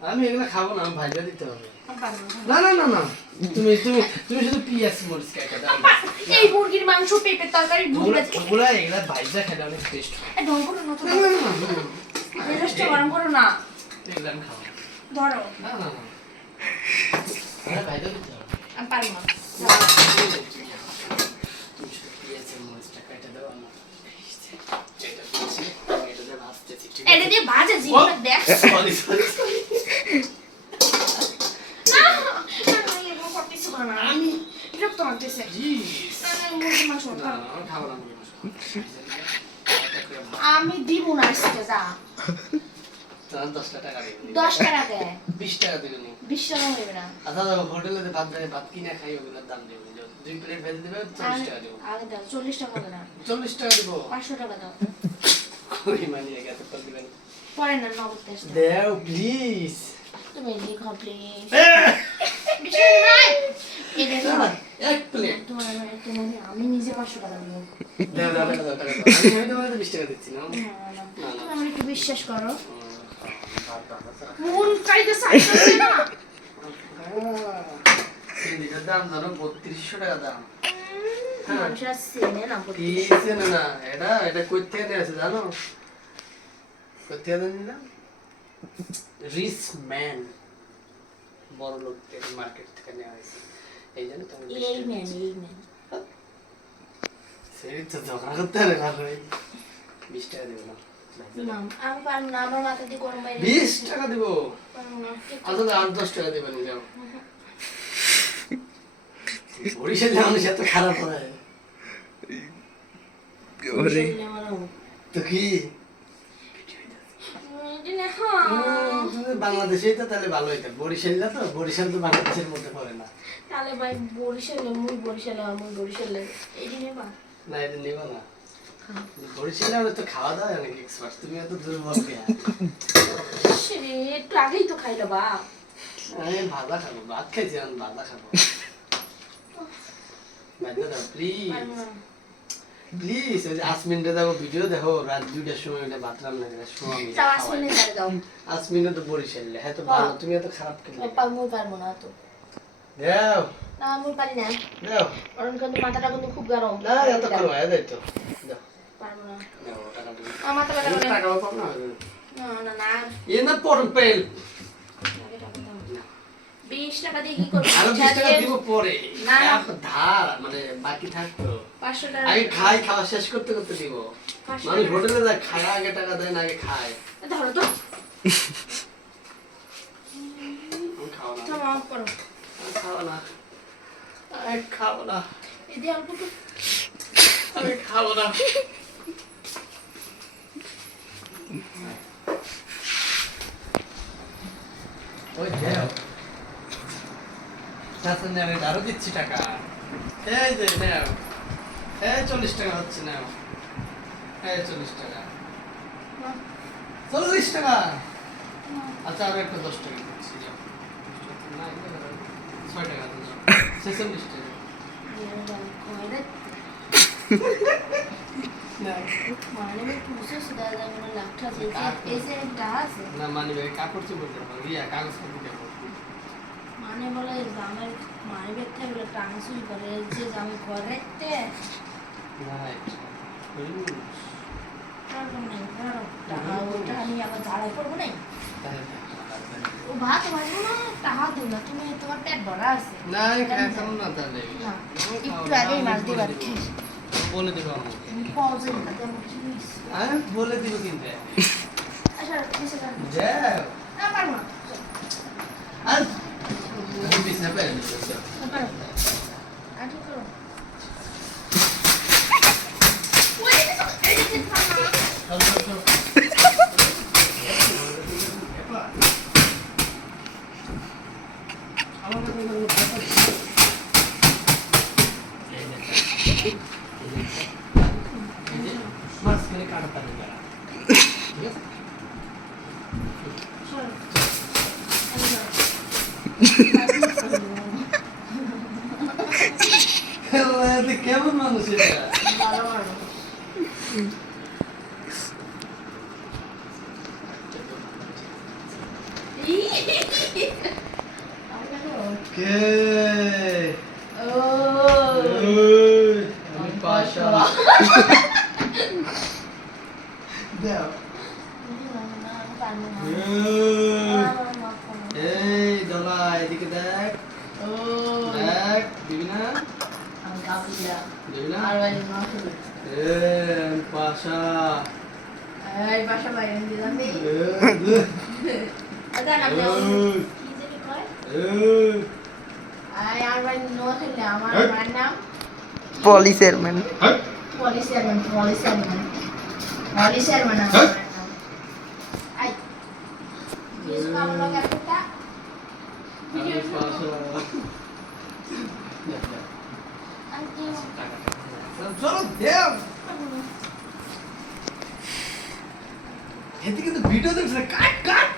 আমি এগুলো খাবো না, আমি ভাইজা দিতে হবে। না না না না, তুমি তুমি তুমি শুধু পিএস মরিচ কেটে দাও। এই মুরগির মাংস পেঁপের তরকারি ভুলে ওগুলা এগুলা ভাইজা খেলে অনেক টেস্ট হয়। এই ঢং করো না তো, না না না না, মেজাজটা গরম করো না। এগুলা আমি খাবো না। ধরো, না না না, আরে ভাইজা দিতে হবে। আমি পারি না। তুমি শুধু পিএস মরিচটা কেটে দাও আমার। এটা দিচ্ছি, এটা দিয়ে ভাজতেছি, ঠিক এটা আছে? দিয়ে ভাজে জীবনে দেখ সরি সরি সরি। না, এরকম করতেছি না আমি, বিরক্ত লাগতেছে। জিস। না, মুরগির মাংস না খাবো। না, আমি খাবো না মুরগির মাংস। আমি দিব না আজকে, যা তাহলে 10 টাকা দিবেন। 10 টাকা 20 টাকা দিবেন। 20 টাকা হইবে না। আচ্ছা হোটেলে যে ভাত কিনে খাই ওগুলোর দাম দেবেন। 2 প্লেট ভেজে দেবে 40 টাকা দেবো। আগে দাও 40 টাকা দাও না, 40 টাকা দেবো। 500 টাকা দাও। ওই মানে গেছে তো দিবেন। পরে না নগদ টেস্ট দেও প্লিজ। তুমি লিখো প্লিজ। বিষয় নাই এই দেখো এক প্লেট। তোমার আমি নিজে 500 টাকা দেবো। দেও দাও টাকা দাও টাকা দাও। আমি তোমাকে 20 টাকা দিচ্ছি না। তুমি আমার একটু বিশ্বাস করো। ভাত দাও। মন চাইতে চাইতেছে না। এটার দাম ধরো 3200 টাকা দাম। মানুষরা চেনে না কি চেনে না? এটা কই থেকে নিয়ে আসে জানো? কই থেকে নিলাম? রিচ ম্যান, বড় লোক থেকে মার্কেট থেকে নিয়ে আসে। এই জন্য তুমি এই ম্যান সেই তো ঝগড়া করতে হবে ভালো। 20 টাকা দেবো না। না আমি পারবো না, আমার মাথা দিয়ে গরম বাইরে 20 টাকা দেবো। পারবো না। আসলে 8-10 টাকা দেবেন যাও। বরিশালে মানুষ এত খারাপ হয় তো কি? বাংলাদেশেই তো তাহলে ভালো হইতো। বরিশাল তো, বরিশাল তো বাংলাদেশের মধ্যে পড়ে না। তাহলে ভাই বরিশালে বরিশালে এই দিনে বা না এটা নিব না। বরিশালে আমরা তো খাওয়া দাওয়া অনেক এক্সপার্ট, তুমি এত দুর্বল কে? সেরে একটু আগেই তো খাইলো বা আমি ভাজা খাবো, ভাত খাইছি, আমি ভাজা খাবো। ভাজা দাও প্লিজ প্লিজ। ওই যে আসমিনটা দেখো ভিডিও দেখো, রাত 2টার সময় ওইটা ভাত রান্না করে শোয়া আমি চাও আসলে দাঁড়ে দাও। আসমিনও তো বরিশালে, হ্যাঁ তো ভালো, তুমি এত খারাপ কেন? মুই পারবো না তো। দাও না মুই পারি না, দাও। কারণ কিন্তু মাথাটা কিন্তু খুব গরম। না এত করো, এই তো দাও। পারবো না দাও টাকা দিও। আমার মাথা ব্যথা করে। টাকাও কম না। না না না এ না পরপেল। আগে টাকা দাও। 20 টাকা দিয়ে কি করবো? আরো 20 টাকা দিব পরে। না, না। ধার মানে বাকি থাকতো। 500 টাকা আগে খাওয়া শেষ করতে করতে দিব। 500 মানুষ টাকা। হোটেলে যায় খায়, আগে টাকা দেয় না, আগে খায়। ধরো তো, আমি খাও না। থামো অফ করো। আমি খাও না। আমি খাও না। এই দিয়ে অল্প একটু আমি খাবো না। ওই দেও। চাচা নেবে, আরো দিচ্ছি টাকা। এই যে নেও। এই 40 টাকা হচ্ছে নাও। এই 40 টাকা। 40 টাকা। আচ্ছা আরো একটা 10 টাকা দিচ্ছি যাও। না, এটা না, 6 টাকা দিচ্ছি। 46 টাকা। দিয়ে দাও। কইরে না, মানে আমি পুষে সুদা দাও মানে লাখটা আছে এই যে একটা আছে না মানে ভাই কাপড় চোপড় দেবো, রিয়া কাগজ কপি দেবো। মানে বলে জামাই মানে ব্যক্তি বলে টাংসুই করে যে জামাই করেতে রাইট। পারবো না টাকা ওটা আমি আবার ঝাড়াই করবো না তাহলে ও ভাত ভাজবো না টাকা দিও না তুমি তোমার পেট ভরা আছে না আমি খাইতাম না তাহলে। না একটু আগেই মাছ দিয়ে বাড়ি খেয়েছি বলে দেবো আমাকে। পাওয়া না তেমন কিছু নেই আমি বলে দিব কিন্তু। আচ্ছা বেশি না যাও। পারবো না আর আমি বিছনা পেয়ে নেবো। পারবো আচ্ছা করো ওই এই যে খানা মাঝখানে কাটা তার যারা, ঠিক আছে? সরো কেমন মানুষ এটা? ভালো ভালো ই কে ও ওই, আমি পাশা দাও এই দলা এদিকে দেখ দেখ দিবি না দিবি না আমি পাশা পলি চেয়ারম্যান আমি পাশা চলো দেব এতে কিন্তু ভিডিও দেখছ কাট কাট